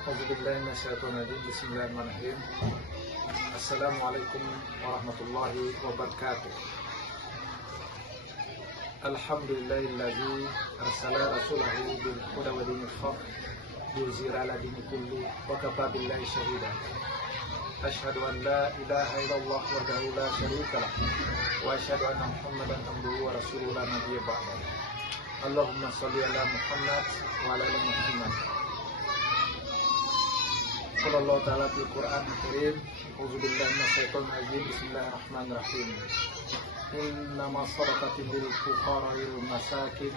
Bismillahirrahmanirrahim. Assalamualaikum warahmatullahi wabarakatuh. Alhamdulillahilladzi arsala rasulahu bil huda wa dinil haq liyuzhira ala dini kulli wa kafa billahi shahida. Asyhadu an la ilaha illallah wahdahu la syarika lah wa asyhadu anna Muhammadan abduhu wa rasuluhu la nabiyya ba'dahu. Allahumma shalli ala Muhammad wa ala ali Muhammad. Qala Allah ta'ala fil Qur'an al-Karim, A'udzubillahi minasyaitonir rajim. Bismillahirrahmanirrahim. Innama sadaqatu lil fuqara'i wal masakin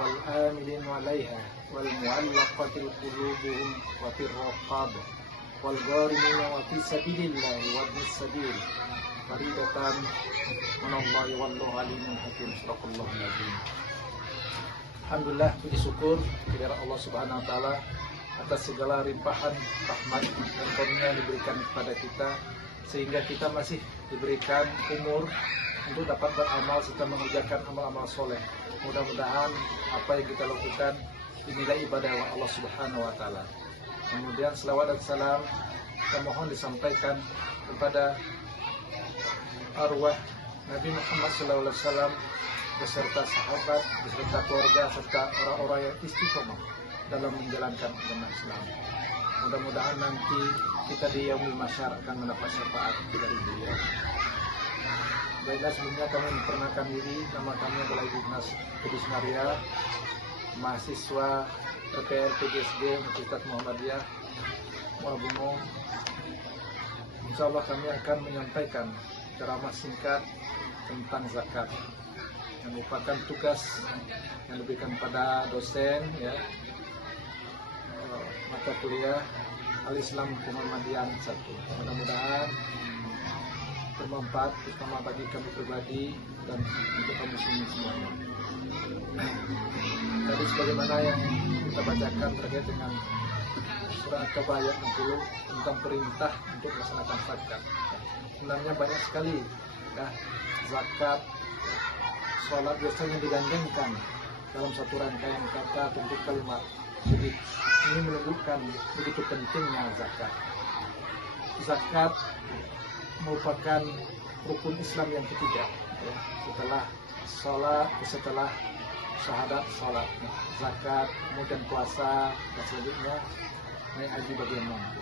wal amilin 'alaiha wal mu'allaqati qulubuhum wa fir riqab wal gharimina wa fi sabilillahi wa ibnis sabil faridatan minallahi wallahu alimun hakim. Shadaqallahu al-azim. Alhamdulillah, puji syukur kepada Allah Subhanahu wa taala atas segala limpahan rahmat dan karunia diberikan kepada kita, sehingga kita masih diberikan umur untuk dapat beramal serta mengerjakan amal-amal soleh. Mudah-mudahan apa yang kita lakukan dinilai ibadah Allah Subhanahu wa taala. Kemudian selawat dan salam kita mohon disampaikan kepada arwah Nabi Muhammad SAW beserta sahabat, beserta keluarga, serta orang-orang yang istiqomah dalam menjalankan agama Islam. Mudah-mudahan nanti kita di yaumul mahsyar akan mendapat syafaat dari beliau. Baiklah, sebelumnya kami memperkenalkan diri. Nama kami adalah Ibu Kudus Maria, mahasiswa PPR PGSD Universitas Muhammadiyah Muara. Insya Allah kami akan menyampaikan ceramah singkat tentang zakat, yang merupakan tugas yang diberikan pada dosen mata kuliah Al-Islam Muhammadiyah 1. Mudah-mudahan bermanfaat terutama bagi kami pribadi dan untuk kaum muslimin semuanya. Tadi sebagaimana yang kita bacakan terkait dengan surah At-Taubah ayat 60 tentang perintah untuk melaksanakan zakat. Sebenarnya banyak sekali zakat, sholat biasanya digandengkan dalam satu rangkaian kata untuk kalimat. Jadi ini menunjukkan begitu pentingnya zakat. Zakat merupakan rukun Islam yang ketiga, setelah sholat, setelah syahadat sholat, zakat, kemudian puasa, dan selanjutnya naik haji bagi yang mampu.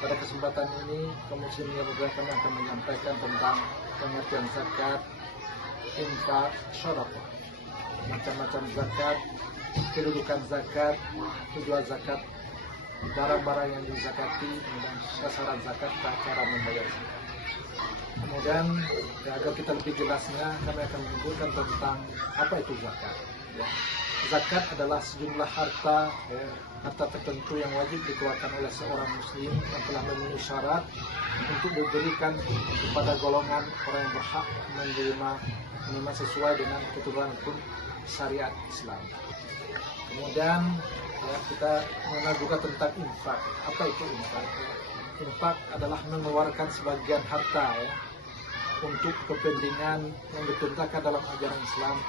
Pada kesempatan ini kaum muslimin yang berbahagia, kami akan menyampaikan tentang pengertian zakat, infak, sedekah, macam-macam zakat, kedudukan zakat, tujuan zakat, barang-barang yang dizakati, kemudian sasaran zakat, cara membayar zakat. Kemudian agar kita lebih jelasnya, kami akan menyebutkan tentang apa itu zakat. Zakat adalah sejumlah harta, harta tertentu yang wajib dikeluarkan oleh seorang muslim yang telah memenuhi syarat untuk diberikan kepada golongan orang yang berhak menerima sesuai dengan ketentuan syariat Islam. Kemudian kita mengenal juga tentang infak. Apa itu infak? Infak adalah mengeluarkan sebagian harta untuk kepentingan yang diperintahkan dalam ajaran Islam,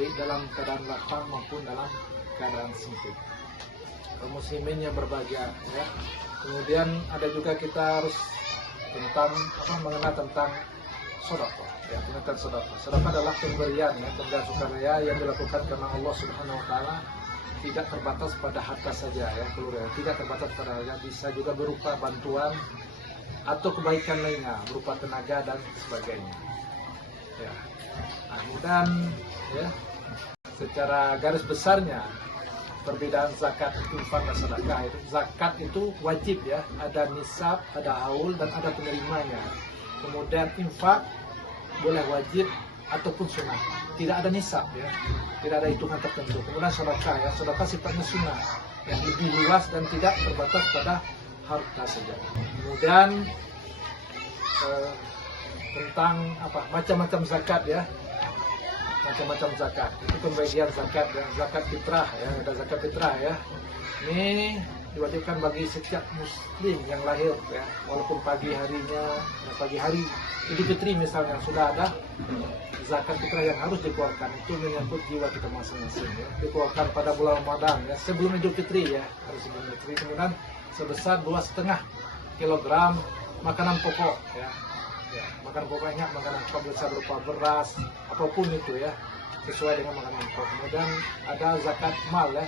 baik dalam keadaan lapang maupun dalam keadaan sempit. Kaum muslimin yang berbahagia. Kemudian ada juga kita harus mengenal tentang sedekah. Tentang sedekah. Sedekah adalah pemberian, pemberian sukarela yang dilakukan karena Allah Subhanahu wa taala, tidak terbatas pada harta saja, tidak terbatas pada harta, bisa juga berupa bantuan atau kebaikan lainnya berupa tenaga dan sebagainya. Kemudian secara garis besarnya perbedaan zakat, infak dan sedekah itu, zakat itu wajib ada nisab, ada haul dan ada penerimanya. Kemudian infak boleh wajib ataupun sunnah, tidak ada nisab, tidak ada hitungan tertentu. Kemudian sedekah, sedekah sifatnya sunnah, yang lebih luas dan tidak terbatas pada harta saja. Kemudian tentang macam-macam zakat, macam-macam zakat itu pembagian zakat, zakat fitrah, ada zakat fitrah. Ini diwajibkan bagi setiap muslim yang lahir ya, walaupun pagi harinya, pagi hari Idul Fitri misalnya sudah ada zakat fitrah yang harus dikeluarkan. Itu menyangkut jiwa kita masing-masing ya. Dikeluarkan pada bulan Ramadan ya, sebelum Idul Fitri ya, harus sebelum Idul Fitri. Kemudian sebesar 2,5 kilogram makanan pokok ya. Ya, makanan pokoknya makanan pokok bisa berupa beras apapun itu ya, sesuai dengan makanan pokok. Kemudian ada zakat mal ya.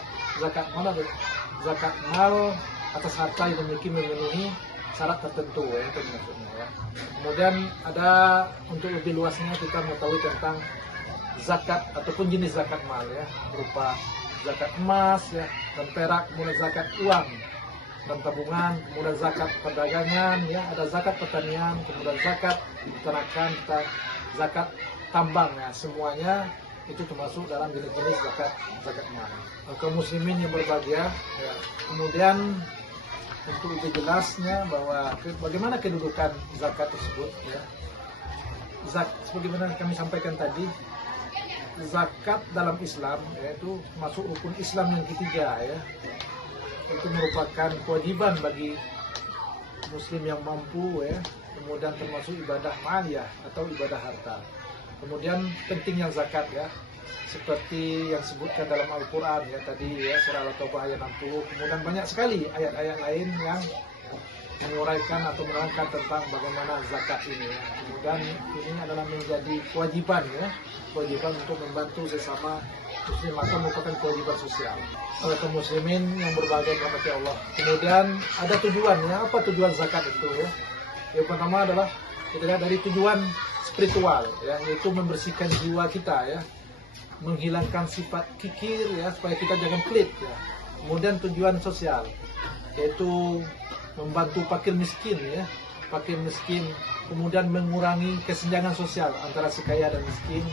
Zakat mal atas harta yang memenuhi syarat tertentu ya, itu maksudnya ya. Kemudian ada untuk lebih luasnya kita mengetahui tentang zakat ataupun jenis zakat mal ya, berupa zakat emas ya dan perak, kemudian zakat uang dan tabungan, kemudian zakat perdagangan ya, ada zakat pertanian, kemudian zakat peternakan, zakat tambang ya, semuanya itu termasuk dalam jenis-jenis zakat mal. Kaum muslimin yang berbahagia ya. Kemudian untuk lebih jelasnya bahwa bagaimana kedudukan zakat tersebut ya. Sebagaimana kami sampaikan tadi, zakat dalam Islam yaitu masuk rukun Islam yang ketiga ya. Itu merupakan kewajiban bagi muslim yang mampu ya. Kemudian termasuk ibadah maliyah atau ibadah harta. Kemudian pentingnya zakat ya, seperti yang disebutkan dalam Al-Quran ya tadi ya, surah Al-Taubah ayat 60. Kemudian banyak sekali ayat-ayat lain yang menguraikan atau menerangkan tentang bagaimana zakat ini ya. Kemudian ini adalah menjadi kewajiban ya, kewajiban untuk membantu sesama muslim atau merupakan kewajiban sosial oleh kaum muslimin yang berbahagia kepada Allah. Kemudian ada tujuannya, apa tujuan zakat itu ya? Yang pertama adalah kita lihat dari tujuan spiritual ya, yaitu membersihkan jiwa kita ya, menghilangkan sifat kikir ya, supaya kita jangan pelit ya. Kemudian tujuan sosial yaitu membantu fakir miskin ya, fakir miskin, kemudian mengurangi kesenjangan sosial antara si kaya dan miskin,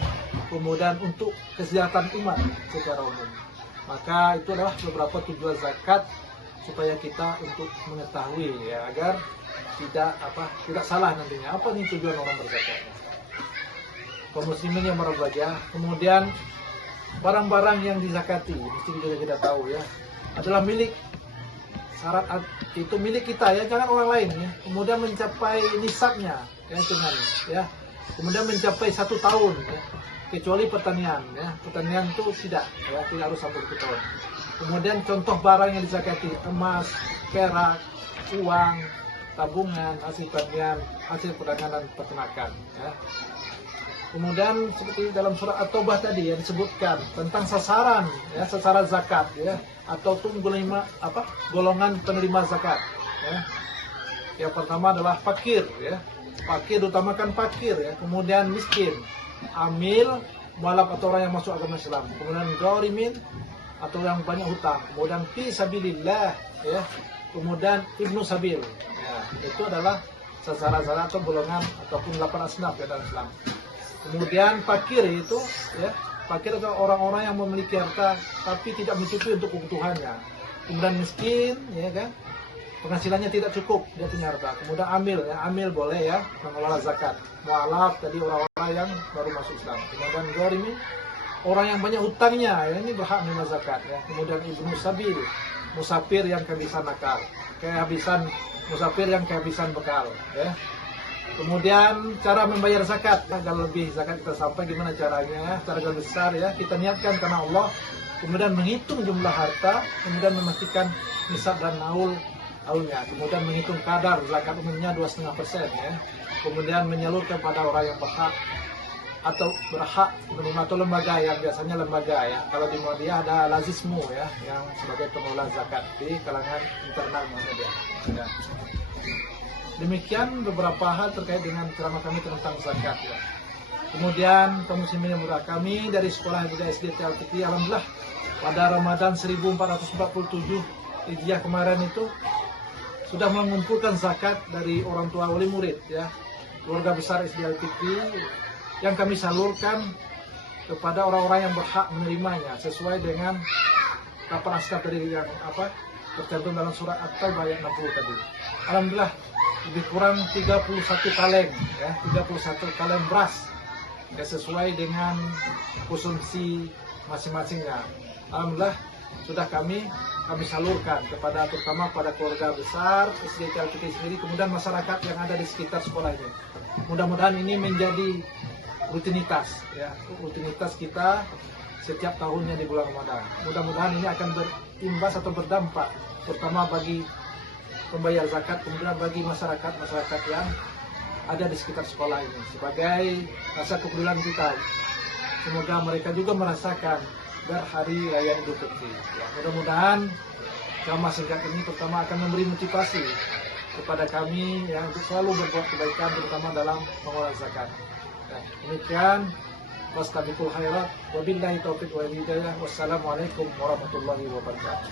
kemudian untuk kesejahteraan umat secara umum. Maka itu adalah beberapa tujuan zakat supaya kita untuk mengetahui ya, agar tidak salah nantinya apa nih tujuan orang berzakat. Kaum muslimin yang berbahagia, kemudian barang-barang yang dizakati mesti kita tahu ya, adalah milik, syarat itu milik kita ya, jangan orang lain ya. Kemudian mencapai nisabnya ya, dengan ya, kemudian mencapai 1 tahun ya, kecuali pertanian ya, pertanian itu tidak ya, tidak harus sampai 1 tahun. Kemudian contoh barang yang dizakati emas, perak, uang, tabungan, hasil pertanian, hasil perdagangan dan peternakan ya. Kemudian seperti dalam surah At-Taubah tadi yang disebutkan tentang sasaran ya, sasaran zakat ya, ataupun golongan penerima zakat ya. Yang pertama adalah fakir ya, fakir utamakan fakir ya, kemudian miskin, amil, mualaf atau orang yang masuk agama Islam, kemudian gharimin atau yang banyak hutang, kemudian fi sabilillah ya, kemudian ibnu sabil ya, itu adalah sasaran zakat atau golongan ataupun 8 asnaf ya dalam Islam. Kemudian fakir itu ya, fakir adalah orang-orang yang memiliki harta tapi tidak mencukupi untuk kebutuhannya. Kemudian miskin ya kan, penghasilannya tidak cukup, dia punya harta. Kemudian amil ya, amil boleh ya mengelola zakat. Mualaf tadi orang-orang yang baru masuk Islam. Kemudian gharimin, orang yang banyak hutangnya ya, ini berhak menerima zakat ya. Kemudian ibnu sabil, musafir yang kehabisan akal, musafir yang kehabisan bekal ya. Kemudian cara membayar zakat, kalau lebih zakat kita sampai gimana caranya, cara besar ya, kita niatkan karena Allah, kemudian menghitung jumlah harta, kemudian memastikan nisab dan naulnya, kemudian menghitung kadar zakat umumnya 2,5% ya, kemudian menyalurkan pada orang yang berhak menerima atau lembaga yang biasanya lembaga ya, kalau di Muhammadiyah ada lazismu ya, yang sebagai pengelola zakat di kalangan internal Muhammadiyah ya. Demikian beberapa hal terkait dengan ceramah kami tentang zakat ya. Kemudian kaum muslimin yang berbahagia, kami dari sekolah Hidayah SD Al-Fikri, alhamdulillah pada Ramadan 1447 Hijriah kemarin itu sudah mengumpulkan zakat dari orang tua wali murid ya, keluarga besar SD Al-Fikri, yang kami salurkan kepada orang-orang yang berhak menerimanya sesuai dengan 8 asnaf dari yang tercantum dalam surah At-Taubah ayat 60 tadi. Alhamdulillah lebih kurang 31 kaleng ya, 31 kaleng beras ya, sesuai dengan konsumsi masing-masingnya. Alhamdulillah sudah kami salurkan kepada terutama pada keluarga besar SDT Al-Fikri sendiri, kemudian masyarakat yang ada di sekitar sekolah ini. Mudah-mudahan ini menjadi rutinitas ya, rutinitas kita setiap tahunnya di bulan Ramadan. Mudah-mudahan ini akan berimbas atau berdampak terutama bagi pembayar zakat, kemudian bagi masyarakat yang ada di sekitar sekolah ini sebagai rasa kepedulian kita. Semoga mereka juga merasakan hari raya Idul Fitri. Ya, mudah-mudahan ceramah singkat ini terutama akan memberi motivasi kepada kami yang untuk selalu berbuat kebaikan terutama dalam mengelola zakat. Nah, demikian wastabiqul khairat wabillahi taufiq wal hidayah. Wassalamualaikum warahmatullahi wabarakatuh.